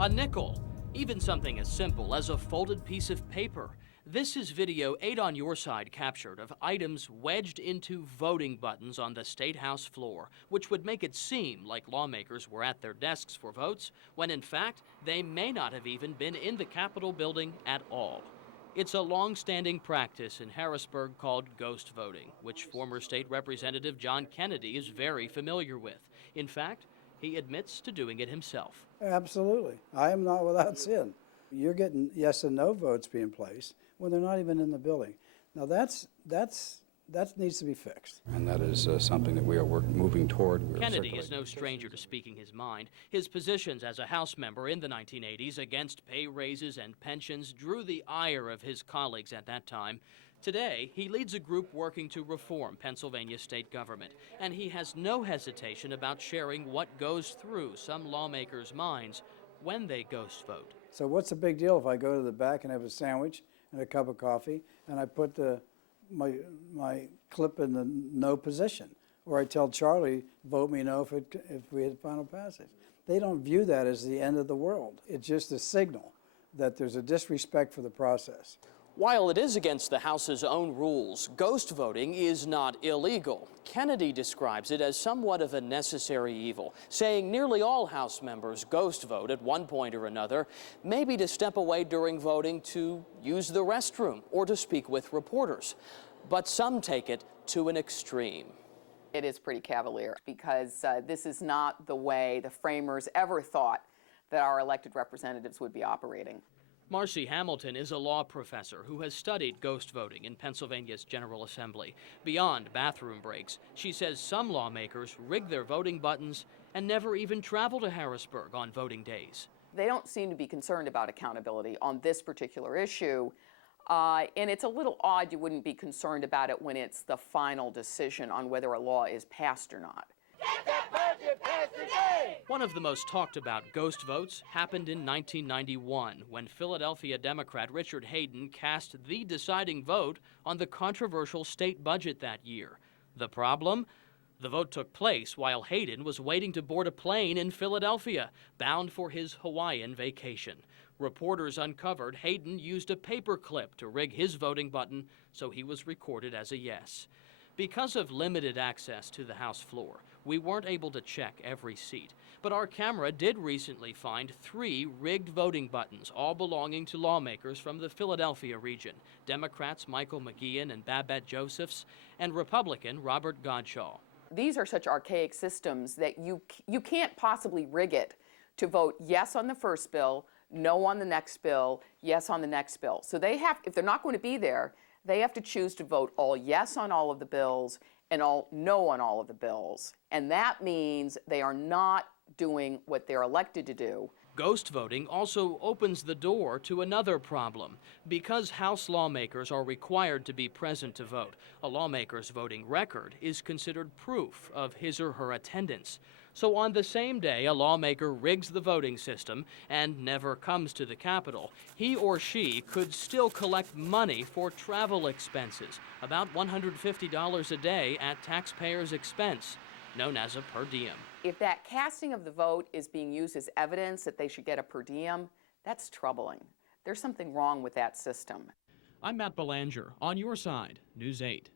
A nickel, even something as simple as a folded piece of paper. This is video 8 on Your Side captured of items wedged into voting buttons on the State House floor, which would make it seem like lawmakers were at their desks for votes, when in fact, they may not have even been in the Capitol building at all. It's a long-standing practice in Harrisburg called ghost voting, which former State Representative John Kennedy is very familiar with. In fact, he admits to doing it himself. Absolutely. I am not without sin. You're getting yes and no votes being placed when they're not even in the building. Now that needs to be fixed. And that is something that we are moving toward. Kennedy is no stranger to speaking his mind. His positions as a House member in the 1980s against pay raises and pensions drew the ire of his colleagues at that time. Today, he leads a group working to reform Pennsylvania state government, and he has no hesitation about sharing what goes through some lawmakers' minds when they ghost vote. So what's the big deal if I go to the back and have a sandwich and a cup of coffee and I put my clip in the no position, or I tell Charlie, vote me no if we had final passage? They don't view that as the end of the world. It's just a signal that there's a disrespect for the process. While it is against the House's own rules, ghost voting is not illegal. Kennedy describes it as somewhat of a necessary evil, saying nearly all House members ghost vote at one point or another, maybe to step away during voting to use the restroom or to speak with reporters. But some take it to an extreme. It is pretty cavalier because this is not the way the framers ever thought that our elected representatives would be operating. Marcy Hamilton is a law professor who has studied ghost voting in Pennsylvania's General Assembly. Beyond bathroom breaks, she says some lawmakers rig their voting buttons and never even travel to Harrisburg on voting days. They don't seem to be concerned about accountability on this particular issue. And it's a little odd you wouldn't be concerned about it when it's the final decision on whether a law is passed or not. Get that budget passed today! One of the most talked about ghost votes happened in 1991 when Philadelphia Democrat Richard Hayden cast the deciding vote on the controversial state budget that year. The problem? The vote took place while Hayden was waiting to board a plane in Philadelphia, bound for his Hawaiian vacation. Reporters uncovered Hayden used a paper clip to rig his voting button, so he was recorded as a yes. Because of limited access to the House floor, we weren't able to check every seat. But our camera did recently find 3 rigged voting buttons, all belonging to lawmakers from the Philadelphia region, Democrats Michael McGeehan and Babette Josephs, and Republican Robert Godshaw. These are such archaic systems that you can't possibly rig it to vote yes on the first bill, no on the next bill, yes on the next bill. So they have, if they're not going to be there, they have to choose to vote all yes on all of the bills and all no on all of the bills. And that means they are not doing what they're elected to do. Ghost voting also opens the door to another problem. Because House lawmakers are required to be present to vote, a lawmaker's voting record is considered proof of his or her attendance. So on the same day a lawmaker rigs the voting system and never comes to the Capitol, he or she could still collect money for travel expenses, about $150 a day at taxpayers' expense, known as a per diem. If that casting of the vote is being used as evidence that they should get a per diem, that's troubling. There's something wrong with that system. I'm Matt Belanger, on Your Side, News 8.